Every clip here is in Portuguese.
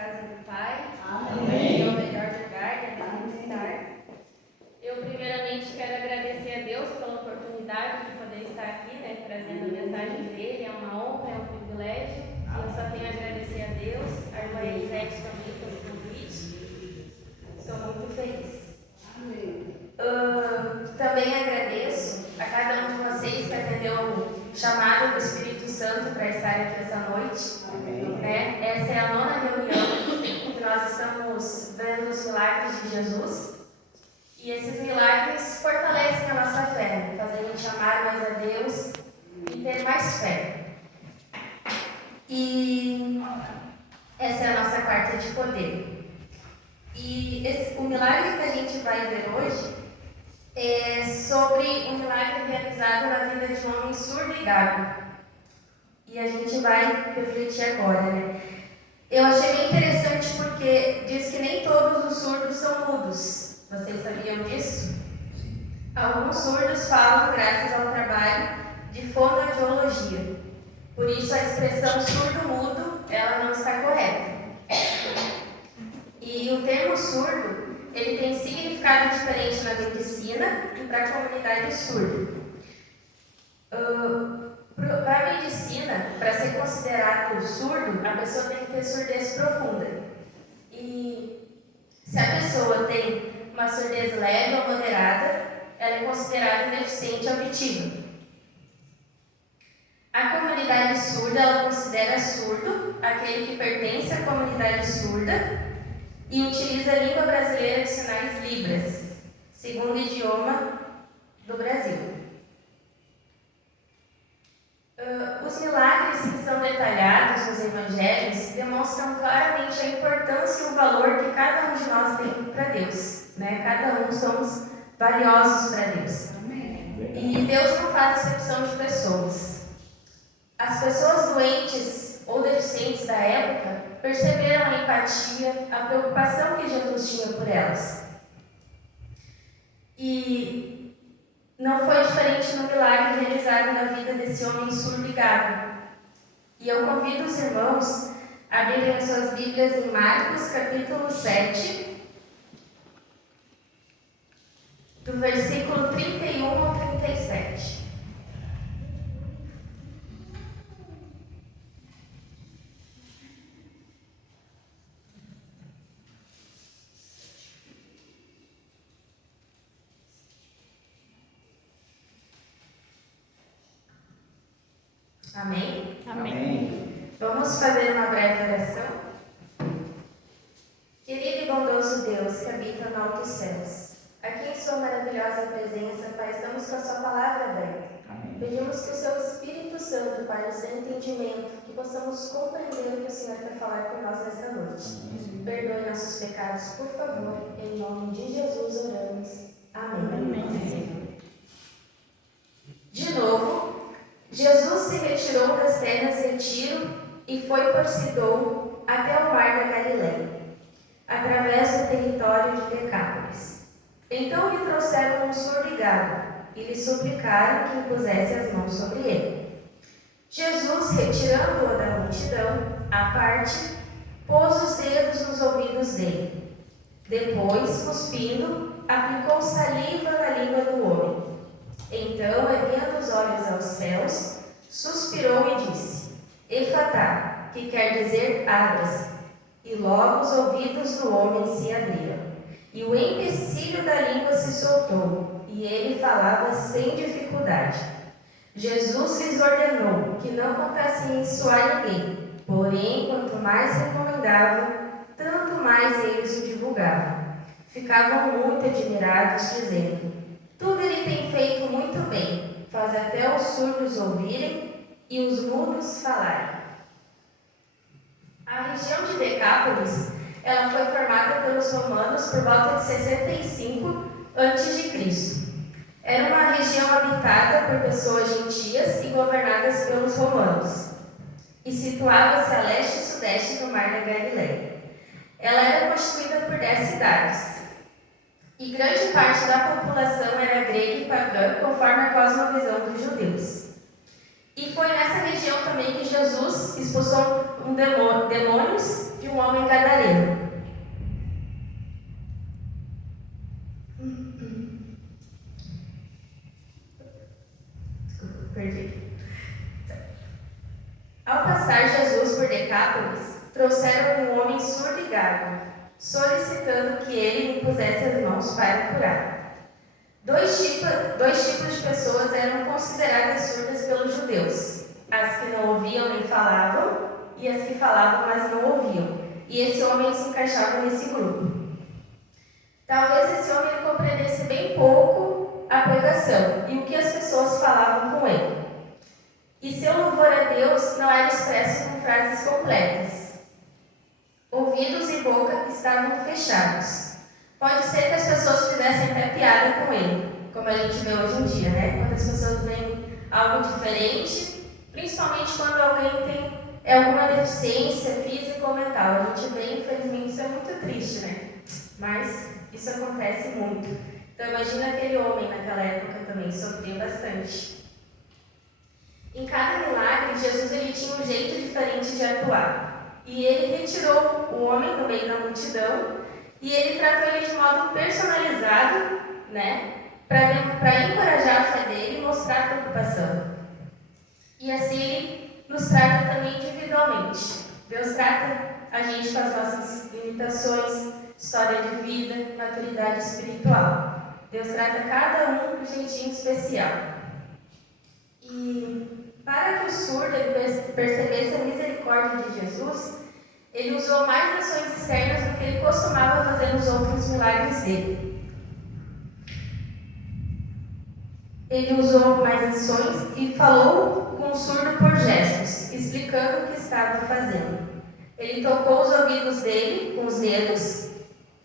casa do Pai. Amém. É o melhor lugar que devemos estar. Eu, primeiramente, quero agradecer a Deus pela oportunidade de poder estar aqui, trazendo a mensagem dele. É uma honra, é um privilégio. E eu só tenho a agradecer a Deus, a irmã Elisete também pelo convite. Estou muito feliz. Também agradeço a cada um de vocês que atendeu o chamado do Espírito Santo para estar aqui essa noite. Essa é a 9ª reunião que nós estamos vendo os milagres de Jesus. E esses milagres fortalecem a nossa fé, fazem a gente amar mais a Deus e ter mais fé. E essa é a nossa quarta de poder. E o milagre que a gente vai ver hoje é sobre um milagre realizado na vida de um homem surdo e gago. E a gente vai refletir agora, Eu achei bem interessante porque diz que nem todos os surdos são mudos. Vocês sabiam disso? Alguns surdos falam graças ao trabalho de fonoaudiologia. Por isso a expressão surdo-mudo, ela não está correta. E o termo surdo, ele tem significado diferente na medicina e para a comunidade surda. Para a medicina, para ser considerado surdo, a pessoa tem que ter surdez profunda. E se a pessoa tem uma surdez leve ou moderada, ela é considerada deficiente auditiva. A comunidade surda, ela considera surdo aquele que pertence à comunidade surda e utiliza a língua brasileira de sinais Libras, segundo o idioma do Brasil. Os milagres que são detalhados nos evangelhos demonstram claramente a importância e o valor que cada um de nós tem para Deus. Cada um somos valiosos para Deus. E Deus não faz acepção de pessoas. As pessoas doentes ou deficientes da época perceberam a empatia, a preocupação que Jesus tinha por elas. E não foi diferente no milagre realizado na vida desse homem surdo e gago. E eu convido os irmãos a abrirem as suas Bíblias em Marcos, capítulo 7, do versículo 31 ao 37. Amém? Amém. Vamos fazer uma breve oração? Querido e bondoso Deus que habita no alto céus, aqui em sua maravilhosa presença, Pai, estamos com a sua palavra aberta. Pedimos que o seu Espírito Santo, Pai, nos dê entendimento, que possamos compreender o que o Senhor quer falar por nós nesta noite. Perdoe nossos pecados, por favor, em nome de Jesus oramos. Amém. De novo, Jesus se retirou das terras de Tiro e foi por Sidom até o mar da Galileia, através do território de Decápolis. Então lhe trouxeram um surdo e gago e lhe suplicaram que impusesse as mãos sobre ele. Jesus, retirando-o da multidão, à parte, pôs os dedos nos ouvidos dele. Depois, cuspindo, aplicou saliva na língua do homem. Então, erguendo os olhos aos céus, suspirou e disse: Efatá, que quer dizer abra-se. E logo os ouvidos do homem se abriram, e o empecilho da língua se soltou, e ele falava sem dificuldade. Jesus lhes ordenou que não contassem isso a ninguém, porém, quanto mais recomendava, tanto mais eles o divulgavam. Ficavam muito admirados, dizendo: Tudo ele tem feito muito bem, faz até os surdos ouvirem e os mudos falarem. A região de Decápolis, ela foi formada pelos romanos por volta de 65 a.C. Era uma região habitada por pessoas gentias e governadas pelos romanos, e situava-se a leste e sudeste do mar da Galileia. Ela era constituída por 10 cidades, e grande parte da população era grega e pagã, conforme a cosmovisão dos judeus. E foi nessa região também que Jesus expulsou demônios de um homem gadareno. trouxeram um homem surdo e gago, solicitando que ele impusesse as mãos para curar. Dois tipos de pessoas eram consideradas surdas pelos judeus: as que não ouviam nem falavam, e as que falavam, mas não ouviam. E esse homem se encaixava nesse grupo. Talvez esse homem compreendesse bem pouco a pregação e o que as pessoas falavam com ele. E seu louvor a Deus não era expresso com frases completas. Ouvidos e boca estavam fechados. Pode ser que as pessoas fizessem até piada com ele, como a gente vê hoje em dia, né? Quando as pessoas veem algo diferente, principalmente quando alguém tem alguma deficiência física ou mental. A gente vê, infelizmente, isso é muito triste, né? Mas isso acontece muito. Então imagina aquele homem naquela época também, sofria bastante. Em cada milagre, Jesus ele tinha um jeito diferente de atuar. E ele retirou o homem do meio da multidão e ele tratou ele de modo personalizado, né? Para encorajar a fé dele e mostrar preocupação. E assim ele nos trata também individualmente. Deus trata a gente com as nossas limitações, história de vida, maturidade espiritual. Deus trata cada um de um jeitinho especial. E para que o surdo percebesse a misericórdia de Jesus, ele usou mais ações externas do que ele costumava fazer nos outros milagres dele. Ele usou mais ações e falou com o surdo por gestos, explicando o que estava fazendo. Ele tocou os ouvidos dele com os dedos,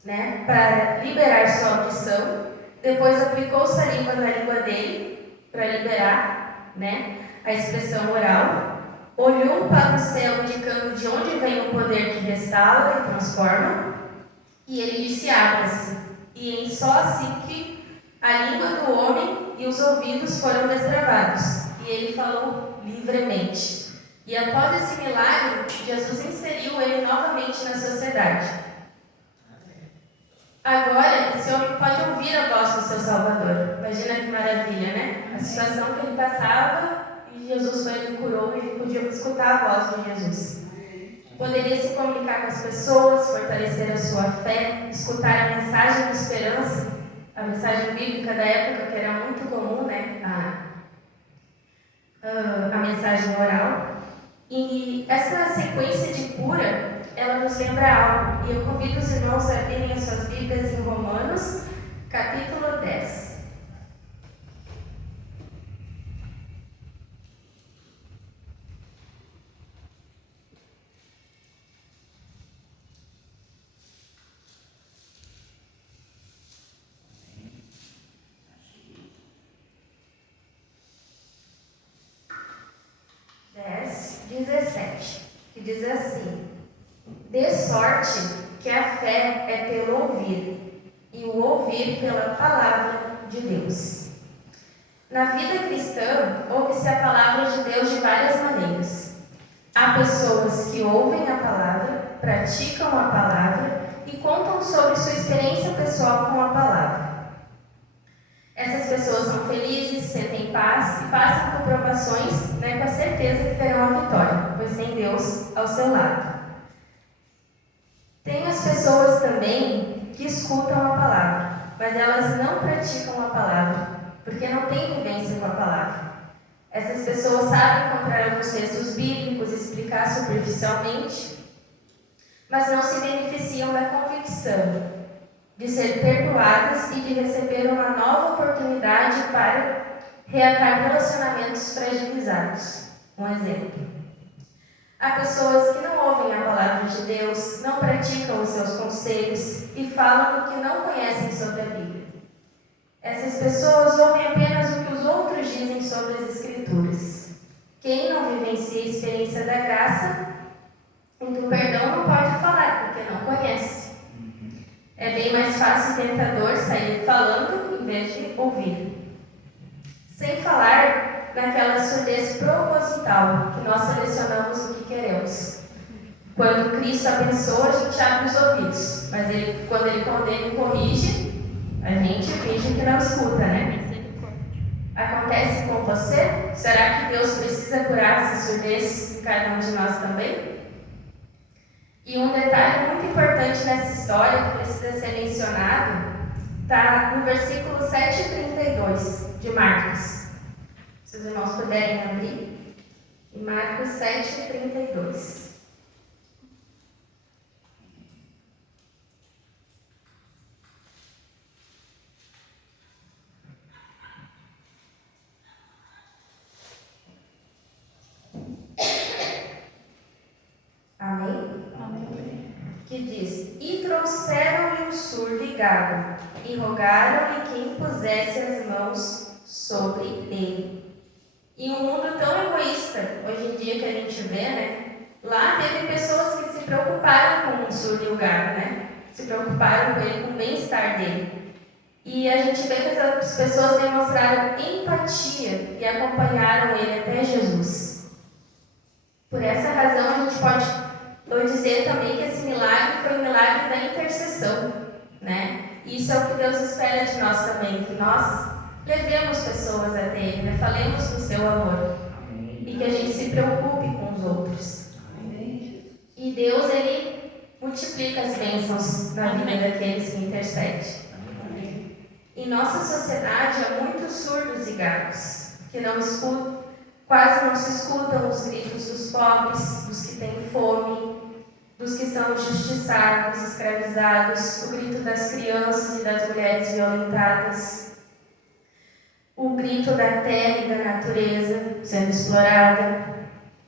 né, para liberar sua audição. Depois aplicou saliva na língua dele para liberar, né, a expressão oral. Olhou para o céu, indicando de onde vem o poder que restaura e transforma. E ele disse: abra-se. E só assim que a língua do homem e os ouvidos foram destravados. E ele falou livremente. E após esse milagre, Jesus inseriu ele novamente na sociedade. Agora, esse homem pode ouvir a voz do seu Salvador. Imagina que maravilha, né? A situação que ele passava e Jesus foi e curou, e ele podia escutar a voz de Jesus. Poderia se comunicar com as pessoas, fortalecer a sua fé, escutar a mensagem de esperança, a mensagem bíblica da época, que era muito comum, né? A mensagem oral. E essa sequência de cura, ela nos lembra algo. E eu convido os irmãos a abrirem as suas Bíblias em Romanos, capítulo 10. Que diz assim: de sorte que a fé é pelo ouvir, e o ouvir pela palavra de Deus. Na vida cristã, ouve-se a palavra de Deus de várias maneiras. Há pessoas que ouvem a palavra, praticam a palavra e contam sobre sua experiência pessoal com a palavra. Essas pessoas são felizes, sentem paz e passam por provações, né, com a certeza que terão a vitória, pois tem Deus ao seu lado. Tem as pessoas também que escutam a palavra, mas elas não praticam a palavra, porque não têm vivência com a palavra. Essas pessoas sabem encontrar alguns textos bíblicos e explicar superficialmente, mas não se beneficiam da convicção de ser perdoadas e de receber uma nova oportunidade para reatar relacionamentos fragilizados. Um exemplo. Há pessoas que não ouvem a palavra de Deus, não praticam os seus conselhos e falam o que não conhecem sobre a Bíblia. Essas pessoas ouvem apenas o que os outros dizem sobre as Escrituras. Quem não vivencia a experiência da graça e do perdão não pode falar, porque não conhece. É bem mais fácil e tentador sair falando em vez de ouvir. Sem falar naquela surdez proposital que nós selecionamos o que queremos. Quando Cristo abençoa, a gente abre os ouvidos. Mas quando ele condena e corrige, a gente finge que não escuta, né? Acontece com você? Será que Deus precisa curar essa surdez em cada um de nós também? E um detalhe muito importante nessa história, que precisa ser mencionado, está no versículo 7:32 de Marcos. Se os irmãos puderem abrir, em Marcos 7:32. Amém? Amém. Que diz: E trouxeram-lhe um surdo e gago, e rogaram-lhe que impusesse as mãos sobre ele. E um mundo tão egoísta, hoje em dia, que a gente vê, né? Lá teve pessoas que se preocuparam com o surdo e o gago, né? Se preocuparam com ele, com o bem-estar dele. E a gente vê que essas pessoas demonstraram empatia e acompanharam ele até Jesus. Por essa razão, a gente pode dizer também que esse milagre foi um milagre da intercessão, né? E isso é o que Deus espera de nós também, que nós levemos pessoas até Ele, né? Falemos do seu amor. Amém. E que a gente se preocupe com os outros. Amém. E Deus, Ele multiplica as bênçãos na vida daqueles que intercedem. Amém. Em nossa sociedade há muitos surdos e gagos que não escutam, quase não se escutam os gritos dos pobres, dos que têm fome, dos que são injustiçados, escravizados, o grito das crianças e das mulheres violentadas, o grito da terra e da natureza sendo explorada,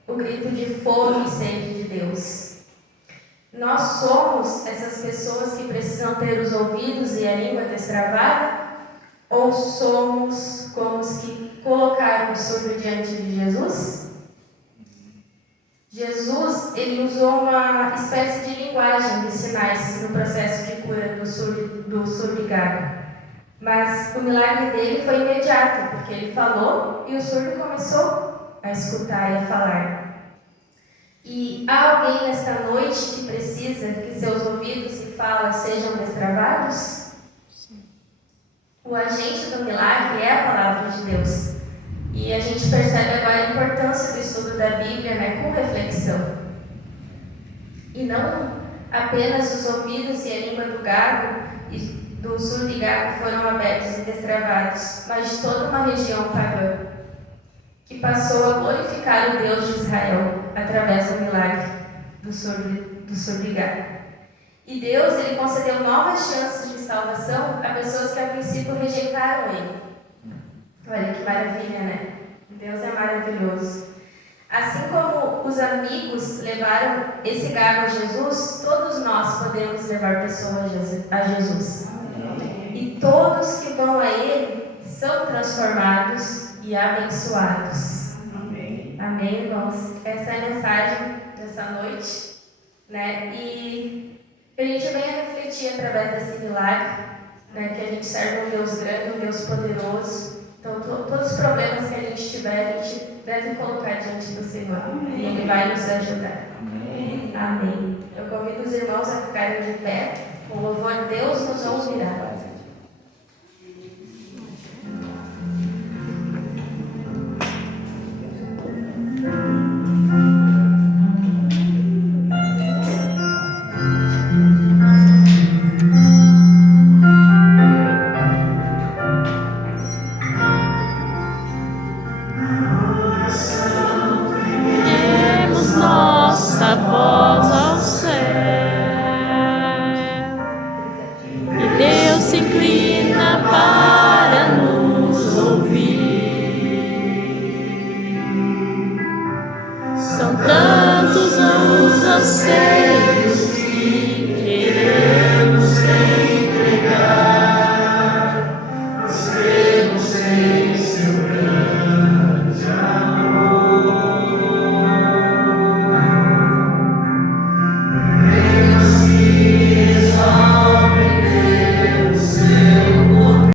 o grito de fome e sede de Deus. Nós somos essas pessoas que precisam ter os ouvidos e a língua destravada, ou somos como os que colocaram o surdo diante de Jesus? Jesus, ele usou uma espécie de linguagem de sinais no processo de cura do surdo e gago. Mas o milagre dele foi imediato, porque ele falou e o surdo começou a escutar e a falar. E há alguém nesta noite que precisa que seus ouvidos e falas sejam destravados? Sim. O agente do milagre é a palavra de Deus. E a gente percebe agora a importância do estudo da Bíblia, né, com reflexão. E não apenas os ouvidos e a língua do gago e do surdo e gago foram abertos e destravados, mas de toda uma região pagã, que passou a glorificar o Deus de Israel através do milagre do surdo e gago. E Deus, ele concedeu novas chances de salvação a pessoas que a princípio rejeitaram ele. Olha que maravilha, né? Deus é maravilhoso. Assim como os amigos levaram esse gago a Jesus, todos nós podemos levar pessoas a Jesus. E todos que vão a Ele são transformados e abençoados. Amém. Amém, irmãos? Essa é a mensagem dessa noite, né? E que a gente venha refletir através desse milagre, né? Que a gente serve um Deus grande, um Deus poderoso. Então, todos os problemas que a gente tiver, a gente deve colocar diante do Senhor. Amém. E Ele vai nos ajudar. Amém. Amém. Eu convido os irmãos a ficarem de pé. Com louvor, Deus nos ouvirá. São tantos anos eu sei.